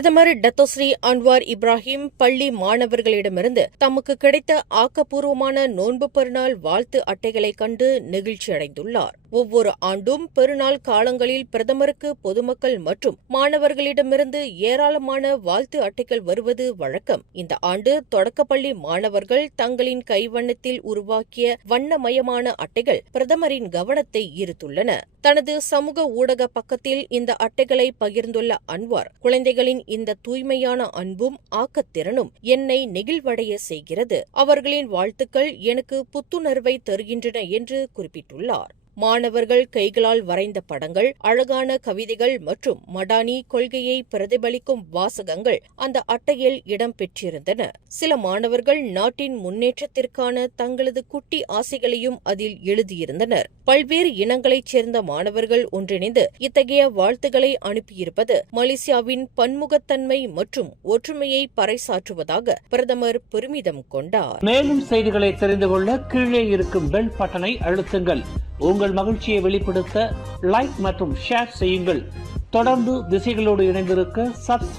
பிரதமர் Datuk Seri Anwar Ibrahim பள்ளி மாணவர்களிடமிருந்து தமக்கு கிடைத்த ஆக்கப்பூர்வமான நோன்பு பெருநாள் வாழ்த்து அட்டைகளை கண்டு நெகிழ்ச்சியடைந்துள்ளார். ஒவ்வொரு ஆண்டும் பெருநாள் காலங்களில் பிரதமருக்கு பொதுமக்கள் மற்றும் மாணவர்களிடமிருந்து ஏராளமான வாழ்த்து அட்டைகள் வருவது வழக்கம். இந்த ஆண்டு தொடக்கப்பள்ளி மாணவர்கள் தங்களின் கைவண்ணத்தில் உருவாக்கிய வண்ணமயமான அட்டைகள் பிரதமரின் கவனத்தை ஈர்த்துள்ளன. தனது சமூக ஊடக பக்கத்தில் இந்த அட்டைகளை பகிர்ந்துள்ள அன்வார், குழந்தைகளின் இந்த தூய்மையான அன்பும் ஆக்கத்திறனும் என்னை நெகிழ்வடைய செய்கிறது. அவர்களின் வாழ்த்துக்கள் எனக்கு புத்துணர்வை தருகின்றன என்று குறிப்பிட்டுள்ளார். மாணவர்கள் கைகளால் வரைந்த படங்கள், அழகான கவிதைகள் மற்றும் மடானி கொள்கையை பிரதிபலிக்கும் வாசகங்கள் அந்த அட்டையில் இடம்பெற்றிருந்தன. சில மாணவர்கள் நாட்டின் முன்னேற்றத்திற்கான தங்களது குட்டி ஆசைகளையும் அதில் எழுதியிருந்தனர். பல்வேறு இனங்களைச் சேர்ந்த மாணவர்கள் ஒன்றிணைந்து இத்தகைய வாழ்த்துக்களை அனுப்பியிருப்பது மலேசியாவின் பன்முகத்தன்மை மற்றும் ஒற்றுமையை பறைசாற்றுவதாக பிரதமர் பெருமிதம் கொண்டார். மேலும் செய்திகளை தெரிந்து கொள்ள கீழே இருக்கும் பெல் பட்டனை அழுத்துங்கள். உங்கள் மகிழ்ச்சியை வெளிப்படுத்த லைக் மற்றும் ஷேர் செய்யுங்கள். தொடர்ந்து திசைகளோடு இணைந்திருக்க சப்ஸ்கிரைப்